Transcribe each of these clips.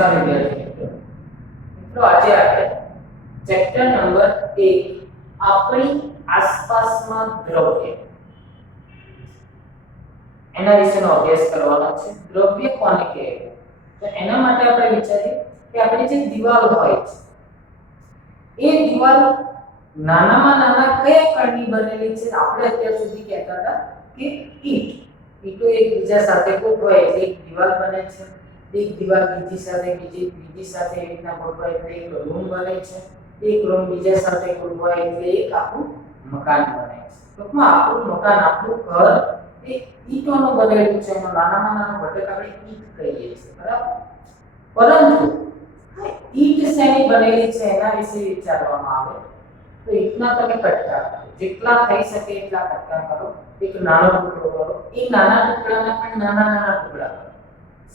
નમસ્કાર વિદ્યાર્થી મિત્રો, આજે આપણે ચેપ્ટર નંબર 1 આપણી આસપાસમાં દ્રવ્ય એના વિશેનો અભ્યાસ કરવાનો છે. દ્રવ્ય કોને કહેવાય? તો એના માટે આપણે વિચારીએ કે આપણી જે દિવાલ હોય છે એ દિવાલ નાનામાં નાના કયા કણની બનેલી છે? આપણે અત્યાર સુધી કહેતા હતા કે ઈંટો એકબીજા સાથે ગોઠવાય એટલે એક દિવાલ બને છે. એક દિવાલ બીજી સાથે બીજી સાથે એવી રીતના ગોઠવાય એટલે એક રૂમ બને છે. એક રૂમ બીજા સાથે ગોઠવાય એટલે એક આખું મકાન બને છે. ટૂંકમાં આપણું મકાન, આપણું ઘર એ ઈંટોનું બનેલું છે. એનો નાનામાં નાનો ઘટક આપણે ઈંટ કહીએ છીએ, બરાબર? પરંતુ ઈંટ શેની બનેલી છે એના વિશે વિચારવામાં આવે તો ઈંટના તમે કટકા કરો, જેટલા થઈ શકે એટલા કટકા કરો. એક નાનો ટુકડો કરો, એ નાના ટુકડાના પણ નાના નાના ટુકડા કરો.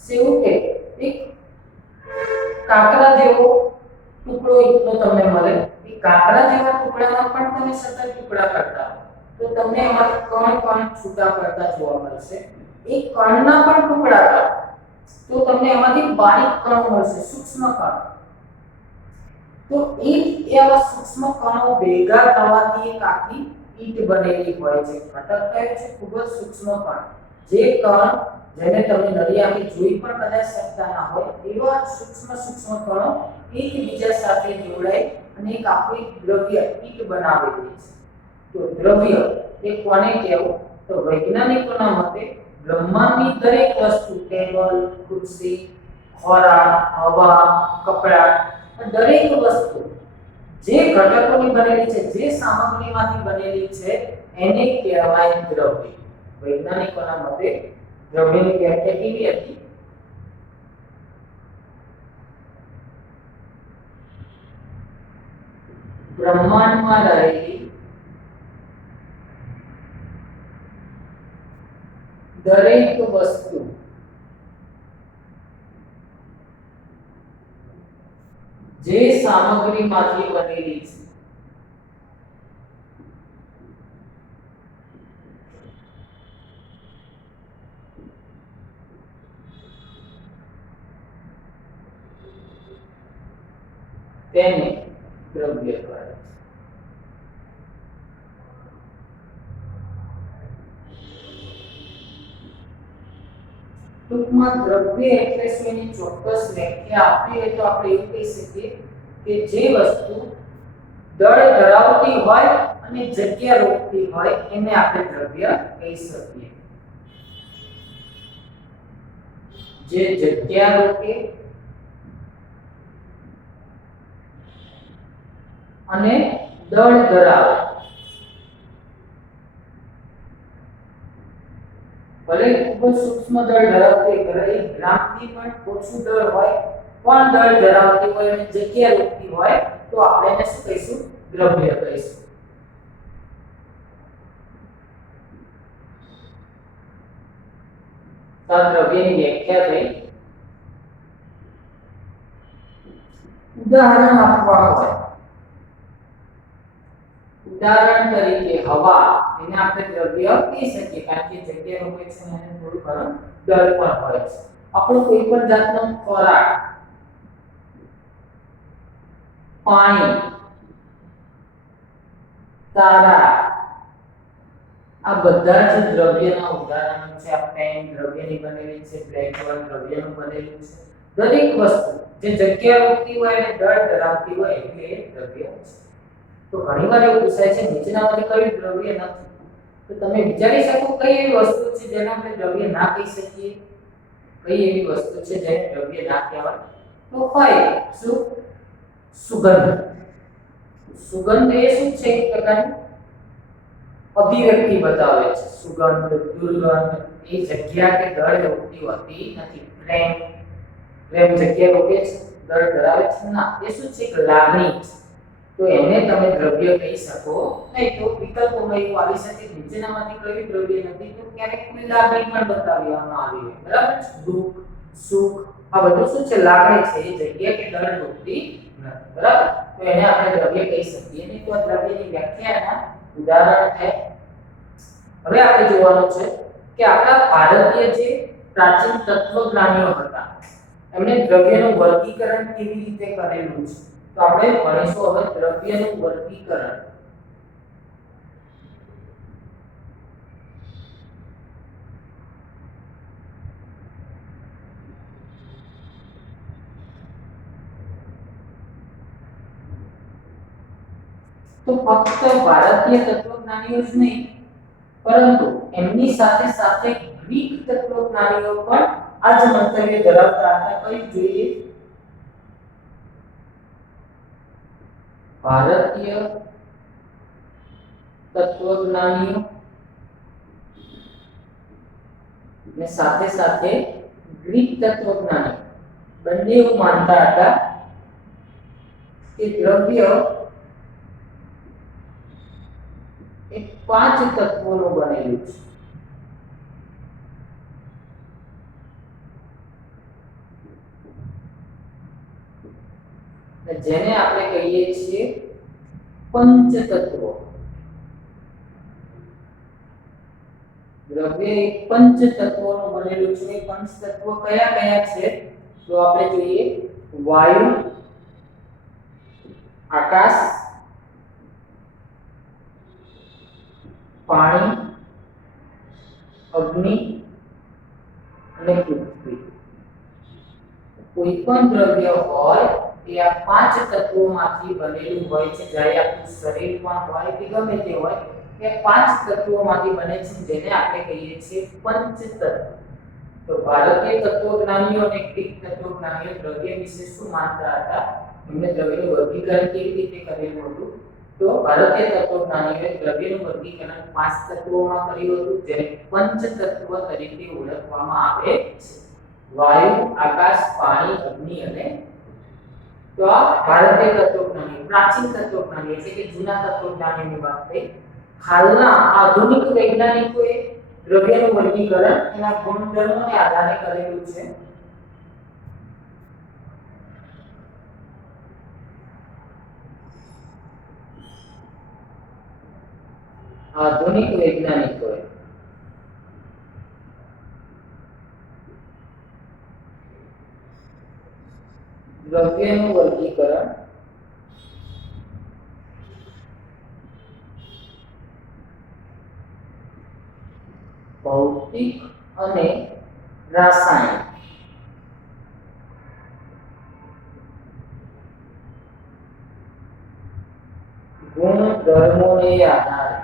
સેવું કે એક કાકરા જેવો ટુકડો ઈંટનો તમને મળે, એ કાકરા જેવા ટુકડાના પણ તમે સતત ટુકડા કરતા તો તમને એમાંથી કણ છૂટા પડતા જોવા મળશે. એ કણના પણ ટુકડા કરો તો તમને એમાંથી બારીક કણ મળશે, સૂક્ષ્મ કણ. તો ઈંટ એવા સૂક્ષ્મ કણો ભેગા થવાથી એક આખી ઈંટ બનેલી હોય છે. ઘટક કયો છે? ખૂબ જ સૂક્ષ્મ કણ. જે કણ જેને તમે નરી આંખે જોઈ પણ કદાચ શકતા ના હોય એવા સૂક્ષ્મ કણો એકબીજા સાથે જોડાય અને એક આખું દ્રવ્ય ઈંટ બનાવેલી છે. તો દ્રવ્ય એ કોને કહેવું? તો વૈજ્ઞાનિકોના મતે બ્રહ્માંડની દરેક વસ્તુ, ટેબલ, ખુરશી, ખોરાક, હવા, કપડાં, દરેક વસ્તુ જે ઘટકોની બનેલી છે, જે સામગ્રીમાંથી બનેલી છે એને કહેવાય દ્રવ્ય. વૈજ્ઞાનિકોના મતે દ્રવ્યની વ્યાખ્યા કેવી હતી? બ્રહ્માંડમાં રહેલી દરેક વસ્તુ જે સામગ્રીમાંથી બનેલી છે તેને દ્રવ્ય કહે છે. ટૂંકમાં દ્રવ્ય એટલે શું એની ચોક્કસ વ્યાખ્યા આપવી હોય તો આપણે એવું કહી શકીએ કે જે વસ્તુ દળ ધરાવતી હોય અને જગ્યા રોકતી હોય એને આપણે દ્રવ્ય કહી શકીએ. જે જગ્યા રોકે અને દળ ધરાવે, ભલે ખૂબ જ સૂક્ષ્મ દળ ધરાવતી હોય, 1 ગ્રામથી પણ ઓછું દળ હોય પણ દળ ધરાવતી હોય અને જગ્યા રોકતી હોય તો આપણે એને શું કહીશું? દ્રવ્ય કહીશું. તો દ્રવ્યની વ્યાખ્યા થઈ. ઉદાહરણ આપવા હોય, ઉદાહરણ તરીકે હવા, એને આપણે દ્રવ્ય કહી શકીએ કારણ કે જગ્યા રોકે છે અને થોડું ઘણું દળ પણ હોય છે. આપણો કોઈ પણ જાતનો ખોરાક, પાણી, તારા, આ બધા જ દ્રવ્યના ઉદાહરણો છે. આ પેન દ્રવ્યની બનેલી છે, બ્લેકબોર્ડ દ્રવ્યનું બનેલું છે. દરેક વસ્તુ જે જગ્યા રોકતી હોય અને દળ ધરાવતી હોય એટલે એ દ્રવ્ય છે. તો ઘણીવાર એવું પૂછાય છે નીચેનામાંથી કયું દ્રવ્ય નથી? તો તમે વિચારી શકો કઈ એવી વસ્તુ છે જેને આપણે દ્રવ્ય ના કહી શકીએ? કઈ એવી વસ્તુ છે જેને દ્રવ્ય ના કહેવાય? તો હોય શું? સુગંધ. સુગંધ એ શું છે? એક પ્રકારની અભિવ્યક્તિ બતાવે છે. સુગંધ, દુર્ગંધ એ જગ્યા કે દળ રોકતી હોતી નથી. પ્રેમ જગ્યા રોકે છે, દળ ધરાવે છે? ના, એ શું છે? એક લાગણી છે. તો એને તમે દ્રવ્ય કહી શકો નહીં. તો વિકલ્પોમાં એવું આવી શકે નીચેનામાંથી કયું દ્રવ્ય નથી? તો ક્યારેક કોઈ લાગણી પણ બતાવવામાં આવી હોય, બરાબર? દુઃખ, સુખ, આ બધું શું છે? લાગણી છે. એ જગ્યા કે દળ રોકતી નથી, બરાબર? તો એને આપણે દ્રવ્ય કહી શકીએ નહીં. તો આ દ્રવ્યની વ્યાખ્યાના ઉદાહરણ છે. હવે આપણે જોવાનું છે કે આપણા ભારતીય જે પ્રાચીન તત્વજ્ઞાનીઓ હતા એમણે દ્રવ્યનું વર્ગીકરણ કેવી રીતે કરેલું છે તો આપણે ભણીશું હવે દ્રવ્યનું વર્ગીકરણ. તો ફક્ત ભારતીય તત્વજ્ઞાનીઓ જ નહીં પરંતુ એમની સાથે સાથે ગ્રીક તત્વજ્ઞાનીઓ પણ આ જ મંતવ્ય ધરાવતા હતા. કઈ જોઈએ? ભારતીય તત્વજ્ઞાનીઓ ને સાથે સાથે ગ્રીક તત્વજ્ઞાનીઓ બંને એવું માનતા હતા કે દ્રવ્ય એ 5 તત્વોનું બનેલું છે જેને આપણે કહીએ છીએ પંચતત્વો. દ્રવ્ય એક પંચતત્વોનું બનેલું છે. પંચતત્વો કયા કયા છે તો આપણે જોઈએ વાયુ, આકાશ, પાણી, અગ્નિ અને પૃથ્વી. કોઈ પણ દ્રવ્ય હોય એ આ 5 તત્વોમાંથી બનેલું હોય છે. જ્યારે આપણું શરીર પણ હોય કે ગમે તે હોય એ 5 તત્વોમાંથી બને છે જેને આપણે કહીએ છીએ પંચતત્વ. તો ભારતીય તત્વજ્ઞાનીઓ અને ગ્રીક તત્વજ્ઞાનીઓ દ્રવ્ય વિશે શું માનતા હતા? એમણે દ્રવ્યનું વર્ગીકરણ કેવી રીતે કરેલું હતું? તો ભારતીય તત્વજ્ઞાનીઓએ દ્રવ્યનું વર્ગીકરણ 5 તત્વોમાં કર્યું હતું જેને પંચતત્વ તરીકે ઓળખવામાં આવે છે. વાયુ, આકાશ, પાણી, અગ્નિ અને તો આ ભારતીય તત્વજ્ઞાનીઓ, પ્રાચીન તત્વજ્ઞાનીઓ એટલે કે જૂના તત્વજ્ઞાનીઓની વાત થઈ. હાલના આધુનિક વૈજ્ઞાનિકોએ દ્રવ્યનું વર્ગીકરણ એના ગુણધર્મોને આધારે કરેલું છે. આધુનિક વૈજ્ઞાનિકોએ દ્રવ્યનું વર્ગીકરણ ભૌતિક અને રાસાયણિક ગુણધર્મોને આધારે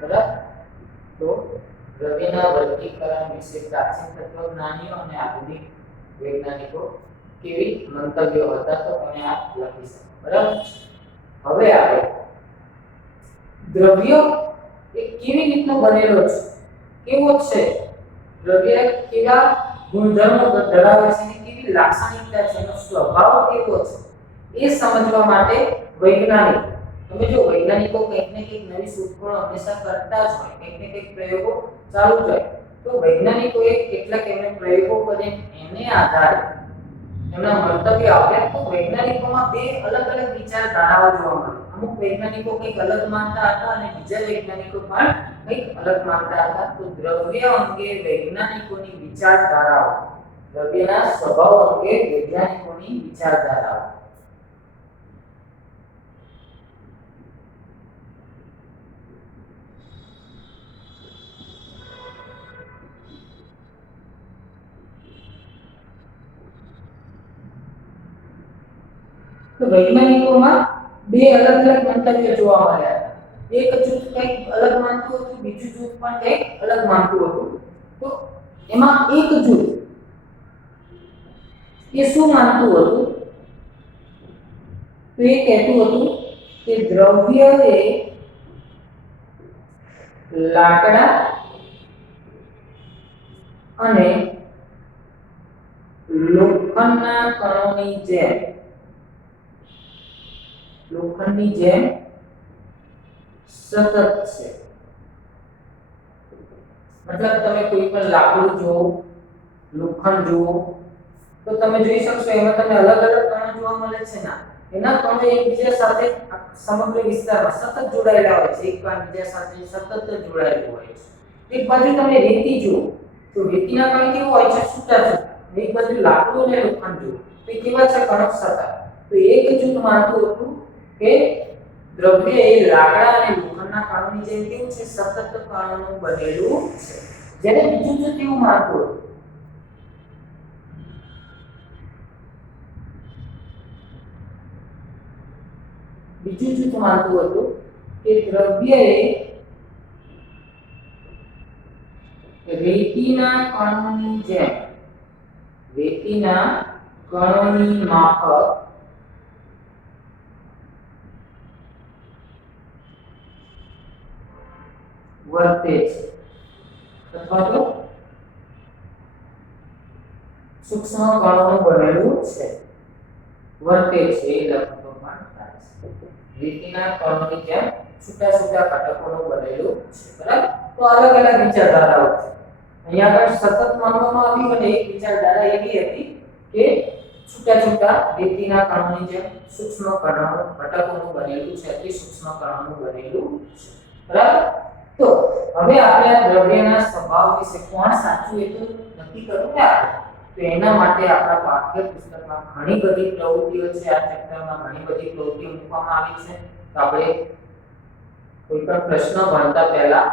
બરાબર. તો દ્રવ્યના વર્ગીકરણ વિશે પ્રાચીન તત્વજ્ઞાનીઓ અને આધુનિક વૈજ્ઞાનિકો કેવી મંતવ્યો હતા તો તમે આ લખી શકો. બરાબર. હવે આપણે દ્રવ્ય એ કેવી રીતનો બનેલો છે, કેવો છે, દ્રવ્ય કેવા ગુણધર્મો ધરાવે છે અને કેવી લાક્ષણિકતા છે, એનો સ્વભાવ કેવો છે એ સમજવા માટે વૈજ્ઞાનિક તમે જો વૈજ્ઞાનિકો કંઈક ને કંઈક નવી શોધખોળ હંમેશા કરતા જ હોય, કંઈક ને કંઈક પ્રયોગો ચાલુ જ હોય. તો વૈજ્ઞાનિકોએ કેટલાક એમને પ્રયોગો કરીને એને આધારે એમના મંતવ્ય આપ્યા. તો વૈજ્ઞાનિકોમાં બે અલગ અલગ વિચારધારાઓ જોવા મળે. અમુક વૈજ્ઞાનિકો કંઈક અલગ માનતા હતા અને બીજા વૈજ્ઞાનિકો પણ કંઈક અલગ માનતા હતા. તો દ્રવ્ય અંગે વૈજ્ઞાનિકોની વિચારધારાઓ, દ્રવ્યના સ્વભાવ અંગે વૈજ્ઞાનિકોની વિચારધારાઓ. તો વૈજ્ઞાનિકોમાં બે અલગ અલગ મંતવ્યો જોવા મળ્યા હતા. એક જૂથ કંઈક અલગ માનતું હતું, બીજું જૂથ પણ કંઈક અલગ માનતું હતું. તો એમાં એક જૂથ એ શું માનતું હતું? તો એ કહેતું હતું કે દ્રવ્ય એ લાકડા અને લોખંડના કણોની જેમ સતત છે. મતલબ તમે કોઈ પણ લાકડું જુઓ, લોખંડ જુઓ તો તમે જોઈ શકશો એમાં તમને અલગ અલગ કણો જોવા મળે છે ના, એના કણો એકબીજા સાથે સમગ્ર વિસ્તારમાં સતત જોડાયેલા હોય છે, એક કણ બીજા સાથે સતત જોડાયેલું હોય છે. એક બાજુ તમે રેતી જુઓ તો રેતીના કણ કેવું હોય છે, છૂટા છૂટા. એક બાજુ લાકડું અને લોખંડ જુઓ તો કેવા છે, કણો સતત. તો એક જૂથ માનતું હતું કે દ્રવ્ય એ લાકડા અને લોખંડના કણોની જેમ કેવું છે, સતત કણોનું બનેલું છે. જ્યારે બીજું જૂથ એવું માનતું હતું કે દ્રવ્ય એ રેતીના કણોની માફક વર્તે છે, અથવા તો સૂક્ષ્મ કણોનું બનેલું છે, વર્તે છે એ લખવામાં થાય છે. રેતીના કણોની જેમ છૂટા છૂટા ઘટકોનું બનેલું છે, બરાબર. તો અલગ અલગ વિચારધારાઓ છે. અહીંયા આગળ સતત માનવામાં આવ્યું અને એક વિચારધારા એવી હતી કે છૂટા છૂટા રેતીના કણોની જેમ સૂક્ષ્મ ઘટકોનું બનેલું છે, અતિ સૂક્ષ્મ કણોનું બનેલું છે, બરાબર. તો હવે આપણે આ દ્રવ્યના સ્વભાવ વિશે કોણ સાચું એ તો નક્કી કરવું ને આપણે. તો એના માટે આપણા પાઠ્યપુસ્તકમાં ઘણી બધી પ્રવૃત્તિઓ છે, આ ચેપ્ટરમાં ઘણી બધી પ્રવૃત્તિઓ મૂકવામાં આવી છે. તો આપણે કોઈ પણ પ્રશ્ન ભણતા પહેલા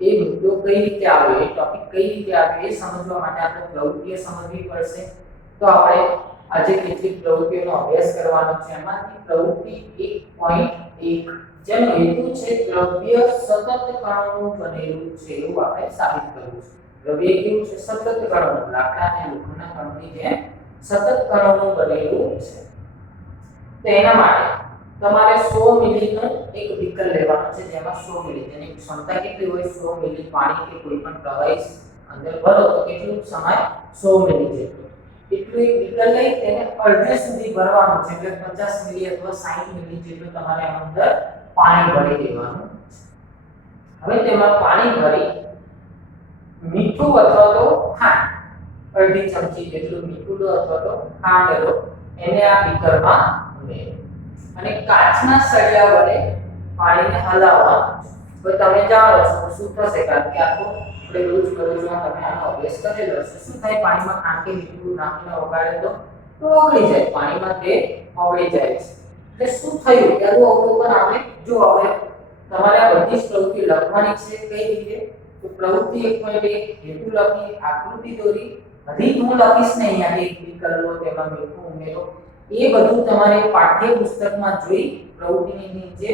એ મુદ્દો કઈ રીતે આવે, એ ટોપિક કઈ રીતે આવે એ સમજવા માટે આપણે પ્રવૃત્તિઓ સમજવી પડશે. તો આપણે આજે કેટલીક પ્રવૃત્તિઓનો અભ્યાસ કરવાનો છે. એમાંથી પ્રવૃત્તિ 1.1 જેનો હેતુ છે દ્રવ્ય સતત કણોનું બનેલું છે એવું આપણે સાબિત કરવું છે. દ્રવ્ય કેવું છે, સતત કણોનું, લાકડા અને લોખંડના કણોની જેમ સતત કણોનું બનેલું છે. તો એના માટે તમારે 100 મિલીનું એક બીકર લેવાનું છે, જેમાં 100 મિલી, જેની ક્ષમતા કેટલી હોય, 100 મિલી પાણી કે કોઈ પણ પ્રવાહી અંદર ભરો તો કેટલું સમાય, 100 મિલી જેટલું. એટલું એક બીકર લઈ તેને અડધે સુધી ભરવાનું છે, એટલે 50 મિલી અથવા 60 મિલી જેટલું તમારે આની અંદર પાણી ભરી દેવાનું છે. હવે તેમાં પાણી ભરી મીઠું અથવા તો ખાંડ, અડધી ચમચી જેટલું મીઠું લો અથવા તો ખાંડ લો, એને આ બીકરમાં ઉમેરો અને કાચના સળિયા વડે પાણીને હલાવવાનું. તો તમે જાણો છો શું થશે, કારણ કે આખો આપણે રોજ બરોજમાં તમે આનો અભ્યાસ કરેલો હશે. શું થાય, પાણીમાં ખાંડ કે મીઠું નાખીને ઓગાળે તો ઓગળી જાય, પાણીમાં તે ઓગળી જાય છે. એટલે શું થયું તેનું અવલોકન આપણે જો. હવે તમારે આ બધી જ પ્રવૃત્તિ લખવાની છે. કઈ રીતે, તો પ્રવૃત્તિ 1.1 હેતુ લખી, આકૃતિ દોરી, રીત હું લખીશ ને અહીંયા એક બીકર લો, તેમાં મીઠું ઉમેરો, એ બધું તમારે પાઠ્યપુસ્તકમાં જોઈ પ્રવૃત્તિની નીચે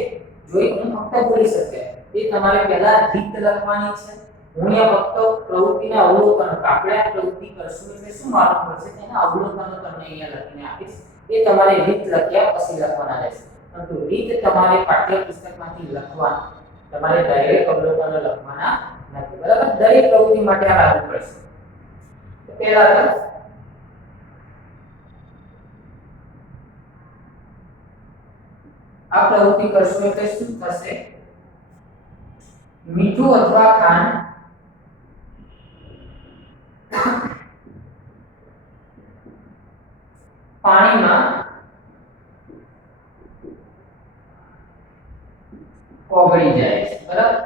જોઈ હું ફક્ત બોલી શકે એ તમારે પહેલા રીત લખવાની છે. હું અહીંયા ફક્ત પ્રવૃત્તિના અવલોકન, આપણે આ પ્રવૃત્તિ કરશું એટલે શું માલુમ પડશે તેના અવલોકનો તમને અહીંયા લખીને આપીશ. એ તમારે રીત લખ્યા પછી લખવાના રહેશે. પરંતુ રીત તમારે પાઠ્યપુસ્તકમાંથી લખવાની, તમારે ડાયરેક્ટ અવલોકનો લખવાના નથી, બરાબર. દરેક પ્રવૃત્તિ માટે આ લાગુ પડશે. તો પહેલા તો આ પ્રવૃત્તિ કરશો એટલે શું થશે, મીઠું અથવા ખાંડ પાણીમાં ઓગળી જાય છે, બરાબર.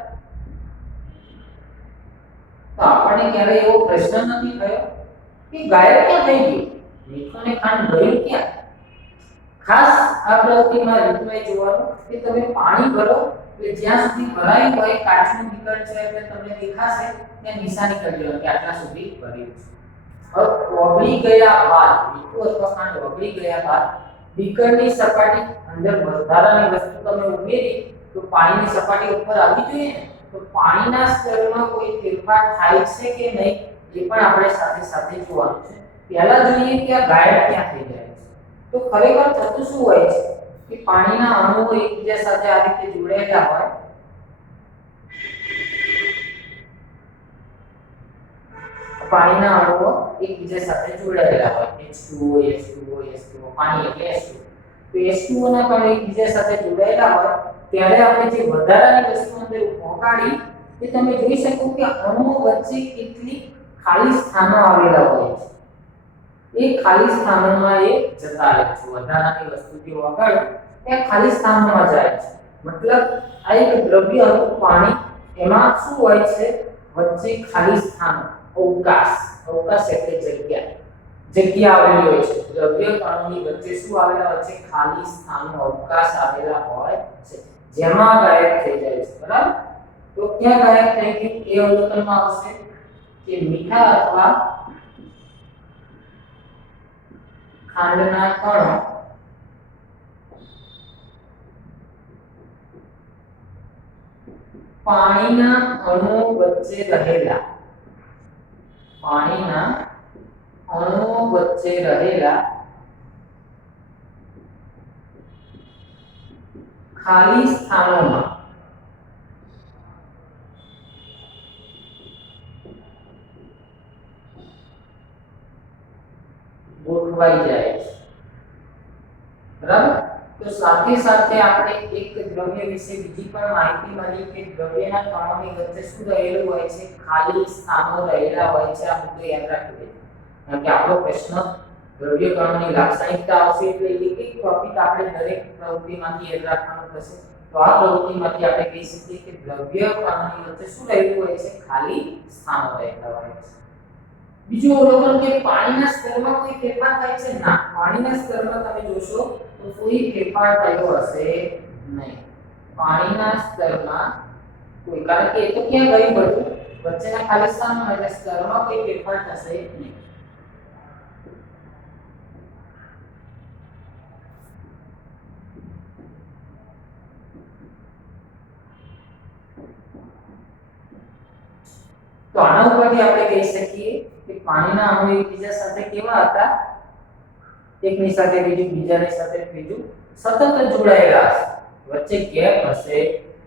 તો આપણને ક્યારે એવો પ્રશ્ન નથી થયો કે ગાયબ ક્યાં થઈ ગયું, મીઠું અને ખાંડ ગયું ક્યાં. ખાસ આ પ્રવૃત્તિમાં રીતમાં જોવાનું કે તમે પાણી ભરો એટલે જ્યાં સુધી ભરાયું હોય કાચનું બીકર છે એટલે તમને દેખાશે ત્યાં નિશાની કરી દેવાની કે આટલા સુધી ભર્યું છે. હવે ઓગળી ગયા બાદ, મીઠું અથવા ખાંડ ઓગળી ગયા બાદ બીકરની સપાટી અંદર વધારાની વસ્તુ તમે ઉમેરી તો પાણીની સપાટી ઉપર આવી જોઈએ ને. તો પાણીના સ્તરમાં કોઈ ફેરફાર થાય છે કે નહીં એ પણ આપણે સાથે સાથે જોવાનું છે. પહેલા જોઈએ કે આ ગાયબ ક્યાં થઈ જાય છે. તો ખરેખર થતું શું હોય છે કે પાણીના અણુઓ એકબીજા સાથે આ રીતે જોડાયેલા હોય, પાણીના અણુઓ એકબીજા સાથે જોડાયેલા હોય, H2O H2O H2O, પાણી એટલે H2O. તો H2O ના કણો એકબીજા સાથે જોડાયેલા હોય ત્યારે આપણે જે વધારાની વસ્તુ અંદર ઓગાળી એ તમે જોઈ શકો કે અણુઓ વચ્ચે કેટલી ખાલી સ્થાનો આવેલા હોય છે. એ ખાલી સ્થાનોમાં એ જતા રહે છે વધારાની વસ્તુ જે વગાડે એ ખાલી સ્થાનોમાં જાય છે મતલબ આ એક દ્રવ્ય હતું પાણી એમાં શું હોય છે વચ્ચે ખાલી સ્થાન અવકાશ એટલે જગ્યા આવેલી હોય છે દ્રવ્ય કણોની વચ્ચે શું આવેલા હોય છે ખાલી સ્થાનો અવકાશ આવેલા હોય છે જેમાં ગાયબ થઈ જાય છે બરાબર તો ક્યાં ગાયબ થઈ ગયું એ અવલોકનમાં આવશે કે મીઠા અથવા ખાંડના કણો પાણીના અણુઓ વચ્ચે રહેલા ખાલી સ્થાનોમાં ગોઠવાઈ જાય છે બરાબર તો સાથે સાથે આપણે એક દ્રવ્ય વિશે બીજી પણ માહિતી મળી કે દ્રવ્યના કણોની વચ્ચે શું રહેલું હોય છે ખાલી સ્થાનો રહેલા હોય છે આ મુદ્દો યાદ રાખજો કારણ કે આપણો પ્રશ્ન દ્રવ્ય કણોની લાક્ષણિકતા આવશે એટલે એક એક ટોપિક આપણે દરેક પ્રવૃત્તિમાંથી યાદ રાખવાનો થશે તો આ પ્રવૃત્તિમાંથી આપણે કહી શકીએ કે દ્રવ્ય કણોની વચ્ચે શું રહેલું હોય છે ખાલી સ્થાનો રહેલા હોય છે બીજું અવલોકન કે પાણીના સ્તરમાં કોઈ ફેરફાર થાય છે ના પાણીના સ્તરમાં તમે જોશો તો કોઈ ફેરફાર થયો હશે નહીં પાણીના સ્તરમાં કોઈ કારણ કે એ તો ક્યાં ગયું બધું વચ્ચેના ખાલી સ્થાનમાં એટલે સ્તરમાં કોઈ ફેરફાર થશે નહીં તો આના ઉપરથી આપણે કહી શકીએ કે પાણીના અણુ એકબીજા સાથે કેવા હતા એકની સાથે બીજું બીજાની સાથે ત્રીજું સતત જોડાયેલા હશે વચ્ચે ગેપ હશે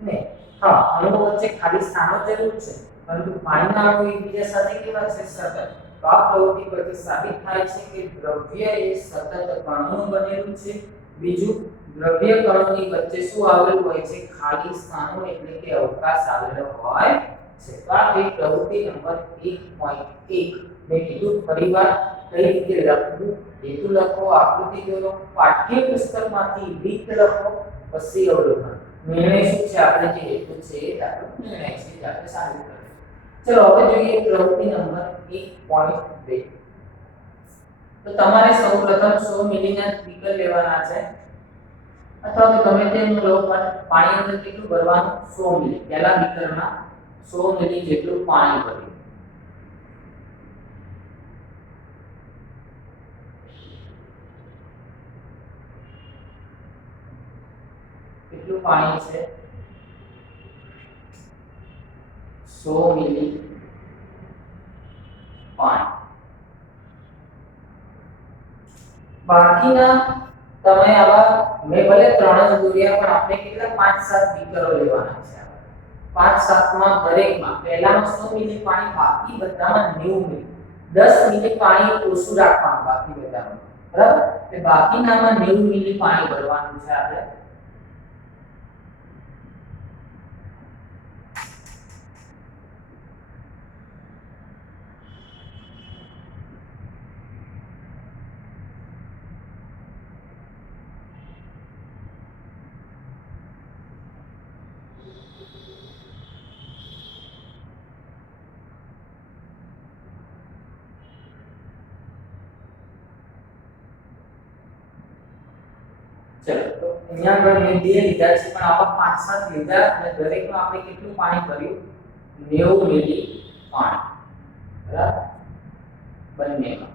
ને હા અણુ વચ્ચે ખાલી સ્થાનો જરૂર છે પરંતુ પાણીના અણુ એકબીજા સાથે કેવા છે સતત તો આ પ્રવૃત્તિ પરથી સાબિત થાય છે કે દ્રવ્ય એ સતત કણોનું બનેલું છે બીજું દ્રવ્ય કણોની વચ્ચે શું આવેલું હોય છે ખાલી સ્થાનો એટલે કે અવકાશ આવેલો હોય છે તો આ પ્રવૃત્તિ નંબર 1.1 મેં કીધું ફરીવાર કઈ રીતે લખવું હેતુ લખો આકૃતિ દોરો પાઠ્યપુસ્તકમાંથી રીત લખો પછી અવલોકન નિર્ણય શું છે આપણે જે હેતુ છે એ આપણો નિર્ણય છે જે આપણે સાબિત કરીશું ચલો હવે જોઈએ પ્રવૃત્તિ નંબર 1.2 તો તમારે સૌપ્રથમ 100 મિલીના બીકર લેવાના છે અથવા તો તમે તેમ લો પણ પાણી અંદર કેટલું ભરવાનું 100 મિલી પહેલા બીકરમાં 100 મિલી જેટલું પાણી ભર્યું કેટલું પાણી છે 100 મિલી પાણી બાકીના તમે આવા મેં ભલે 3 જ દોર્યા પણ આપણે કેટલા 5-7 બીકરો લેવાના છે 5-7 માં દરેકમાં પહેલામાં 100 મિલી પાણી બાકી બધામાં 90 મિલી 10 મિલી પાણી ઓછું રાખવાનું બાકી બધામાં બરાબર એટલે બાકીનામાં 90 મિલી પાણી ભરવાનું છે આપણે चलो तो અહીંયા આગળ મેં બે લીધા છે પણ આવા 5-7 લીધા અને દરેકમાં આપણે કેટલું પાણી ભર્યું 90 મિલી પાણી બરાબર બંનેમાં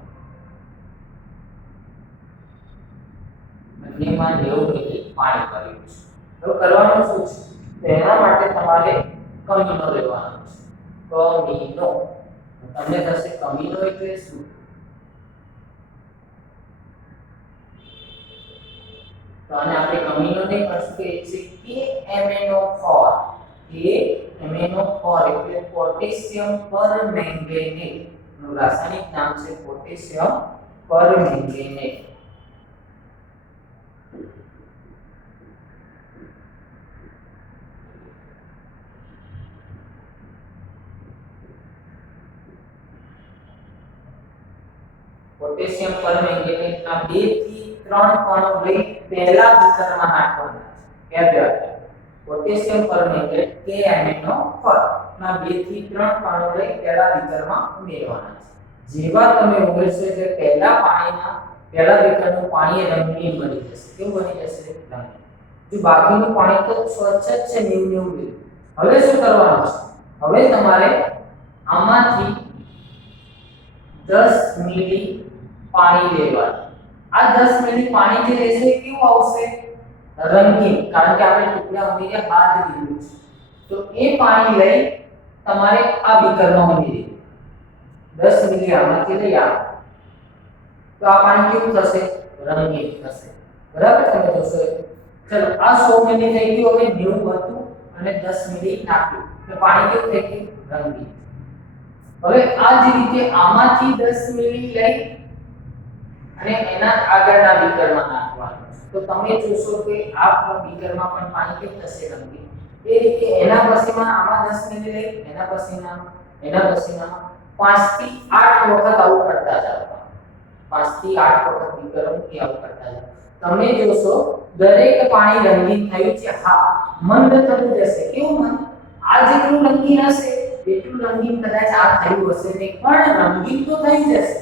90 મિલી પાણી ભર્યું છે હવે કરવાનું શું છે તો એના માટે તમારે કમીનો લેવાનો છે કમીનો તમને થશે કમીનો એટલે શું તો આને આપણે કમીનો નહીં કરશું કે છે KMnO4 KMnO4 એટલે પોટેશિયમ પરમેંગેનેટ નું રાસાયણિક નામ છે પોટેશિયમ પરમેંગેનેટ પોટેશિયમ પરમેંગેનેટના 2 થી 3 કણો લઈ પહેલા બીકરમાં નાખવાના છે. યાદ રાખજો પોટેશિયમ પરમેંગેનેટ KMnO4 ના 2 થી 3 કણો લઈ પહેલા બીકરમાં ઉમેરવાના છે. જેવા તમે ઉમેરશો એટલે પહેલા બીકરનું પાણી રંગીન બની જશે. કેવું બની જશે? રંગીન. જો બાકીનું પાણી તો સ્વચ્છ જ છે 90. હવે શું કરવાનું છે? હવે તમારે આમાંથી 10 મિલી પાણી લેવાનું. આ 10 મિલી પાણી જે રહેશે એ કેવું આવશે? રંગીન. કારણ કે આપણે ટુકડા ઉમેર્યા બાદ લીધું છે. તો એ પાણી લઈ તમારે આ બીકરમાં ઉમેરી 10 મિલી આમાંથી લઈ આવો તો આ પાણી કેવું થશે? રંગીન થશે. બરાબર? તમે જોશો. ચલો આ 100 મિલી થઈ ગયું. હવે 90 હતું અને 10 મિલી નાખ્યું તો પાણી કેવું થઈ ગયું? રંગીન. હવે આ જ રીતે આમાંથી 10 મિલી લઈ અને એના આગળના બીકરમાં નાખવાનું. તો તમે જોશો કે આ બીકરમાં પણ પાણી કેવું થશે? રંગીન. એ રીતે એના પછીમાં આમાં 10 મિલી લઈ એના પછીના 5 થી 8 વખત આવું કરતા જાવ. 5 થી 8 વખત બીકરમાં આવું કરતા જાવ. તમે જોશો દરેક પાણી રંગીન થયું છે. હા, મંદ થતું જશે. કેવું મંદ? આ જેટલું રંગીન હશે એટલું રંગીન કદાચ આ થયું હશે નહીં, પણ રંગીન તો થઈ જશે.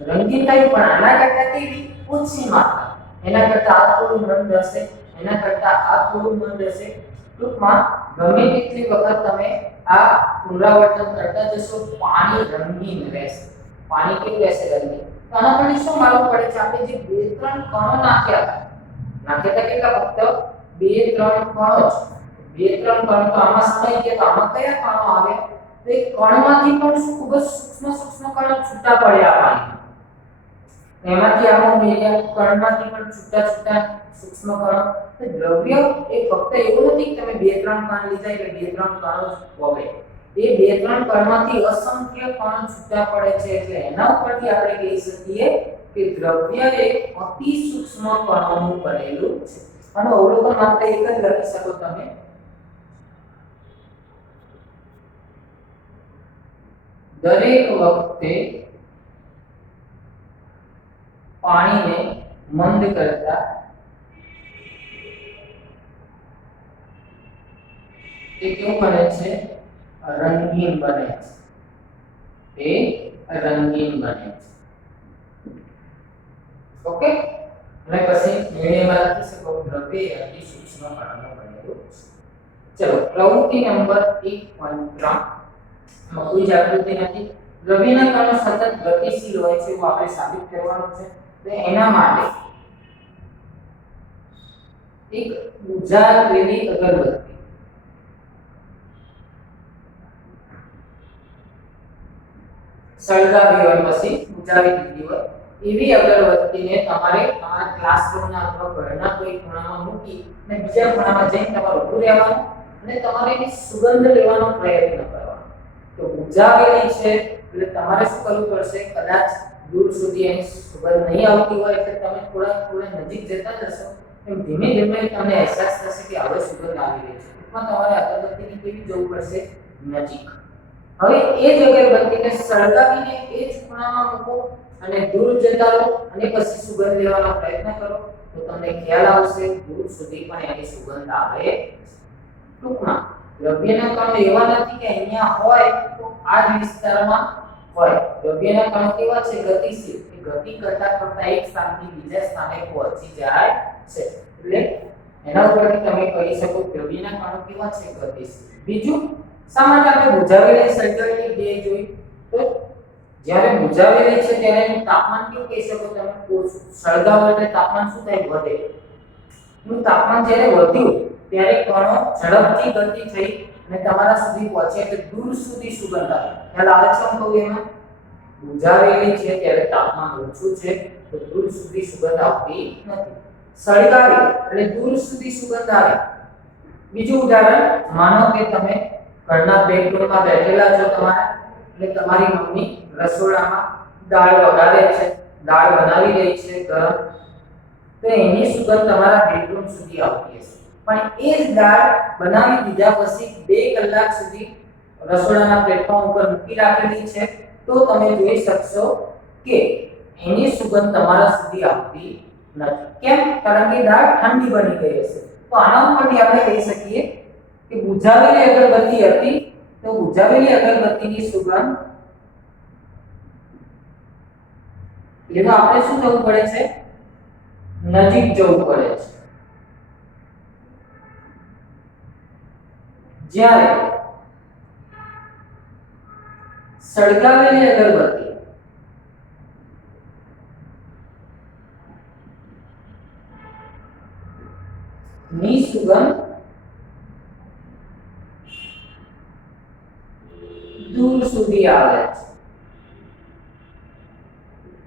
રંગીન થયું પણ આના કરતા કેવી? ઓછી માત્રા. એના કરતા આ થોડું મંદ હશે, એના કરતા આ થોડું મંદ હશે. ટૂંકમાં ગમે તેટલી વખત તમે આ પુનરાવર્તન કરતા જશો પાણી રંગીન રહેશે. પાણી કેવું રહેશે? રંગીન. તો આના પરથી શું માલુમ પડે છે? આપણે જે 2-3 કણો નાખ્યા કેટલા? ફક્ત 2-3 કણો જ. 2-3 કણો તો આમાં સમાઈ ગયા. તો આમાં કયા કણો આવે? તો એ કણમાંથી પણ ખૂબ જ સૂક્ષ્મ કણો છૂટા પડ્યા પાણી. એમાંથી આમાં ઉમેર્યા કણમાંથી પણ છૂટા સૂક્ષ્મ કણો. તો દ્રવ્ય એ ફક્ત એવું નથી કે તમે 2-3 કણ લીધા એટલે 2-3 કણો જ વગે. એ 2-3 કણમાંથી અસંખ્ય કણો છૂટા પડે છે. એટલે એના ઉપરથી આપણે કહી શકીએ કે દ્રવ્ય એ અતિ સૂક્ષ્મ કણોનું બનેલું છે. આનો અવલોકન માત્ર એક જ લખી શકો તમે. દરેક વખતે પાણીને મંદ કરતા તે કેવું બને છે? રંગીન બને છે. એ રંગીન બને છે. ઓકે? અને પછી નિર્ણયમાં લખી શકો દ્રવ્ય અતિ સૂક્ષ્મ કણોનું બનેલું છે. ચલો પ્રવૃત્તિ નંબર 1.3 માં કોઈ જાગૃતિ નથી. દ્રવ્યના કણો સતત ગતિશીલ હોય છે એવું આપણે સાબિત કરવાનું છે. તો એના માટે એક બુઝાવેલી અગરબત્તી સળગાવી હોય પછી બુઝાવી દીધી હોય એવી અગરબત્તીને તમારે તમારા ક્લાસરૂમના અથવા ઘરના કોઈ ખૂણામાં મૂકી અને બીજા ખૂણામાં જઈને તમારે ઊભું રહેવાનું અને તમારે એની સુગંધ લેવાનો પ્રયત્ન કરવાનો. તો બુઝાવેલી છે એટલે તમારે શું કરવું પડશે? કદાચ દૂર સુધી એની સુગંધ નહીં આવતી હોય એટલે તમે થોડા નજીક જતા જશો એમ ધીમે ધીમે તમને અહેસાસ થશે કે હવે સુગંધ આવી રહી છે. ટૂંકમાં તમારે અગરબત્તીની કેવી જવું પડશે? નજીક. હવે એ જ અગરબત્તીને સળગાવીને એ જ ખૂણામાં મૂકો અને દૂર જતા રહો અને પછી સુગંધ લેવાનો પ્રયત્ન કરો તો તમને ખ્યાલ આવશે દૂર સુધી પણ એની સુગંધ આવે. ટૂંકમાં દ્રવ્યના કણો એવા નથી કે અહીંયા હોય તો આ જ વિસ્તારમાં હોય. દ્રવ્યના કણો કેવા છે? ગતિશીલ. એ ગતિ કરતા એક સ્થાનથી બીજા સ્થાને પહોંચી જાય છે. એટલે એના ઉપરથી તમે કહી શકો દ્રવ્યના કણો કેવા છે? ગતિશીલ. બીજું શા માટે આપણે બુઝાવેલી સળગાવેલી બે જોઈ? તો જ્યારે બુઝાવેલી છે ત્યારે એનું તાપમાન કેવું કહી શકો તમે? ઓછું. સળગાવો એટલે તાપમાન શું થાય? વધે. એનું તાપમાન જ્યારે વધ્યું ત્યારે કણો ઝડપથી ગતિ થઈ અને તમારા સુધી પહોંચે એટલે દૂર સુધી સુગંધ આવે. ખ્યાલ આવે છે? હું કહું એમાં બુઝાવેલી છે ત્યારે તાપમાન ઓછું છે તો દૂર સુધી સુગંધ આવતી નથી. સળગાવી એટલે દૂર સુધી સુગંધ આવે. બીજું ઉદાહરણ, માનો કે તમે ઘરના બેડરૂમમાં બેઠેલા છો તમારા એટલે તમારી મમ્મી રસોડામાં દાળ વઘારે છે, દાળ બનાવી રહી છે ગરમ, તો એની સુગંધ તમારા બેડરૂમ સુધી આવતી હશે. પણ એ જ દાળ બનાવી દીધા પછી 2 કલાક સુધી રસોડાના પ્લેટફોર્મ ઉપર મૂકી રાખેલી છે તો તમે જોઈ શકશો કે એની સુગંધ તમારા સુધી આવતી નથી. કેમ? કારણ કે દાળ ઠંડી બની ગઈ હશે. તો આના ઉપરથી આપણે કહી શકીએ કે બુઝાવેલી અગરબત્તી હતી તો બુઝાવેલી અગરબત્તીની સુગંધ લેવા આપણે શું કરવું પડે છે? નજીક જવું પડે છે. જ્યારે સળગાવેલી અગરબત્તી ની સુગંધ દૂર સુધી આવે છે.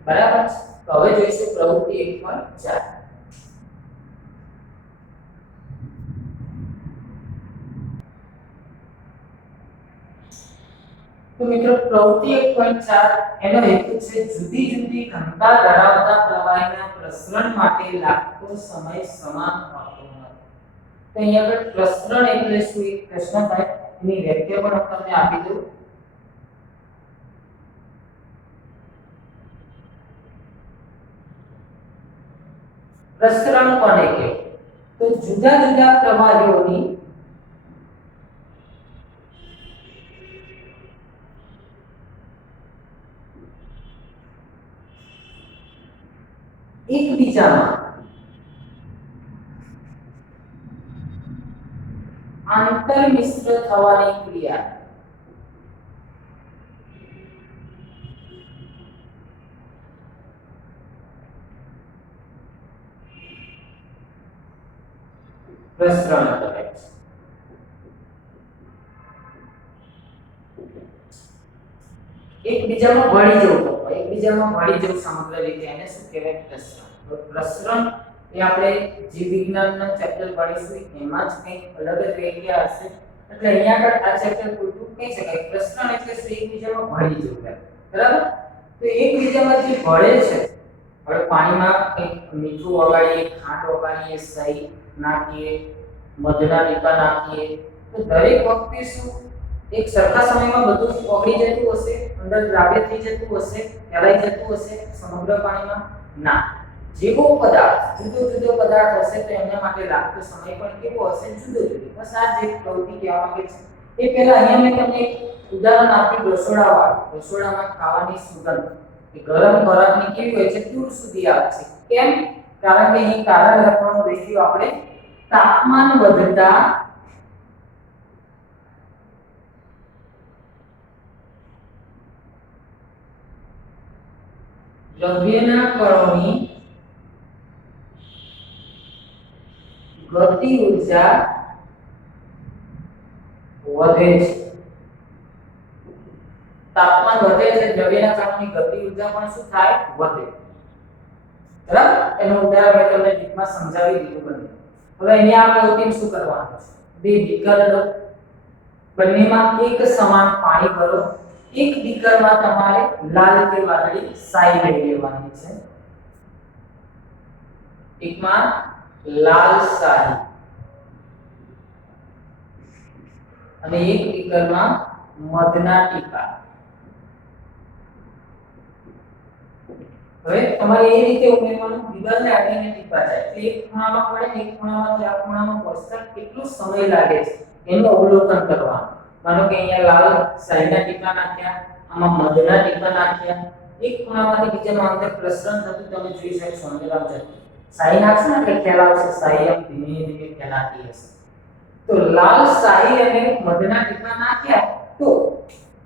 બરાબર છે? તો હવે જોઈશું પ્રવૃત્તિ 1.4. તો મિત્રો પ્રવૃત્તિ 1.4 એનો હેતુ છે જુદી જુદી ઘનતા ધરાવતા પ્રવાહીના પ્રસરણ માટે લાગતો સમય સમાન હોતો નથી. તો અહીંયા આગળ પ્રસરણ એટલે શું? એક પ્રશ્ન થાય એની વ્યાખ્યા પણ તમને આપી દઉં. પ્રસરણ કોને કહેવાય? તો જુદા જુદા પ્રવાહીઓની એકબીજામાં આંતરમિશ્ર થવાની ક્રિયા પ્રસરણ કહેવાય છે. એકબીજામાં ભળી જવું, એકબીજામાં ભળી જવું સમગ્ર રીતે એને શું કહેવાય? પ્રસરણ. તો પ્રસરણ એ આપણે જીવ વિજ્ઞાનના ચેપ્ટર ભણીશું એમાં જ કંઈક અલગ જ વ્યાખ્યા હશે. એટલે અહીંયા આગળ આ ચેપ્ટર પૂરતું કહી શકાય પ્રસરણ એટલે શું? એકબીજામાં ભળી જવું. બરાબર? તો એકબીજામાં જે ભળે છે, હવે પાણીમાં કંઈક મીઠું ઓગાળીએ, ખાંડ ઓગાળીએ, સહી નાખીએ, મધના ટીપા નાખીએ, તો દરેક વખતે શું એક સરખા સમયમાં બધું ઓગળી જતું હશે? અંદર દ્રાવ્ય થઈ જતું હશે? ફેલાઈ જતું હશે સમગ્ર પાણીમાં? ના. જેવો પદાર્થ જુદો જુદો પદાર્થ હશે તો એના માટે લાગતો સમય પણ કેવો હશે? જુદો જુદો. બસ આ જે પ્રવૃત્તિ કહેવા માંગે છે. એ પહેલા અહીંયા મેં તમને એક ઉદાહરણ આપ્યું રસોડાવાળું. રસોડામાં ખાવાની સુગંધ એ ગરમ ખોરાકની કેવી હોય છે? દૂર સુધી આવે છે. કેમ? કારણ કે અહીં કારણ લખવાનું રેશિયો આપણે તાપમાન વધતા દ્રવ્યના કણોની ગતિ ઊર્જા વધે છે. તાપમાન વધે છે, દ્રવ્યના કણોની ગતિ ઊર્જા પણ શું થાય? વધે. બરાબર? એનું ઉદાહરણ મેં તમને ડીપમાં સમજાવી દીધું બને. હવે અહીંયા આપણે પ્રવૃત્તિ શું કરવાનું છે? બે બીકર લો, બંનેમાં એક સમાન પાણી ભરો. એક બીકરમાં તમારે લાલ કે વાદળી શાહી લઈ લેવાની છે. એકમાં લાલ શાહી અને એક બીકરમાં મધના ટીપા. હવે તમારે એ રીતે ઉમેરવાનું દિવાલને આડીને ટીપા જાય. એક ખૂણામાં પડે ને એક ખૂણામાંથી આ ખૂણામાં પહોંચતા કેટલો સમય લાગે છે એનું અવલોકન કરવાનું. માનો કે અહીંયા લાલ શાહીના ટીપા નાખ્યા, આમાં મધના ટીપા નાખ્યા, એક ખૂણામાંથી બીજામાં અંદર પ્રસરણ થતું તમે જોઈ શકશો. અંદર આમ જતું શાહી નાખશો ને એટલે ખ્યાલ આવશે શાહી આમ ધીમે ધીમે ફેલાતી હશે. તો લાલ શાહી અને મધના ટીપા નાખ્યા તો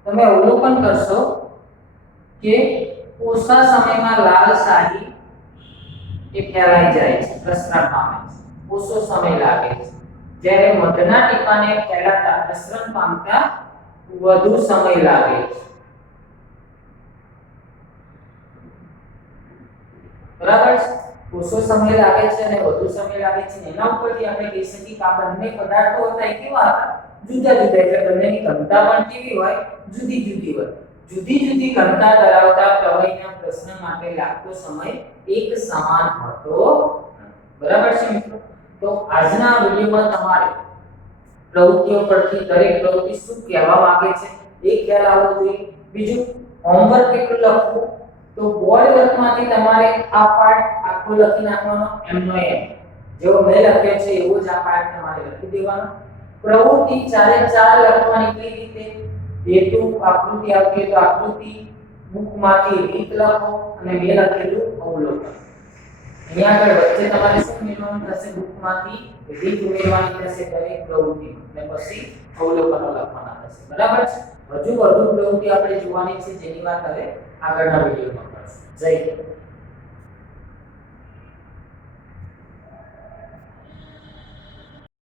તમે અવલોકન કરશો કે ઓછા સમયમાં લાલ શાહી એ ફેલાઈ જાય છે, પ્રસરણ પામે છે, ઓછો સમય લાગે છે. જ્યારે મધના ટીપાને ફેલાતા પ્રસરણ પામતા વધુ સમય લાગે છે. બરાબર છે? ઓછો સમય લાગે છે અને વધુ સમય લાગે છે. એના ઉપરથી આપણે કહી શકીએ કે આ બંને પદાર્થો હતા એ કેવા હતા? જુદા જુદા. એટલે બંનેની ઘનતા પણ કેવી હોય? જુદી જુદી હોય. જુદી જુદી ઘનતા ધરાવતા પ્રવાહીના પ્રસરણ માટે લાગતો સમય એક સમાન હોતો. બરાબર છે મિત્રો? તો આજના વિડિયોમાં તમારે પ્રવૃત્તિઓ પરથી દરેક પ્રવૃત્તિ શું કહેવા માંગે છે એ ખ્યાલ આવવો જોઈએ. બીજું હોમવર્ક કેટલું લખવું તો બોર્ડ વર્કમાંથી તમારે આ પાર્ટ આખો લખી નાખવાનો એમનો એમ જેવો મેં લખ્યો છે એવો જ આ પાર્ટ તમારે લખી દેવાનો પ્રવૃત્તિ ચારે ચાર લખવાની કઈ રીતે હેતુ આકૃતિ આપી તો આકૃતિ બુકમાંથી રીત લખો અને મેં લખેલું અવલોકન અહીંયા આગળ વચ્ચે તમારે શું ઉમેરવાનું થશે બુકમાંથી રીત ઉમેરવાની થશે દરેક પ્રવૃત્તિ અને પછી અવલોકનો લખવાના થશે બરાબર છે હજુ વધુ પ્રવૃત્તિ આપણે જોવાની છે જેની વાત હવે આગળના વિડિયોમાં કરશું જય હિન્દ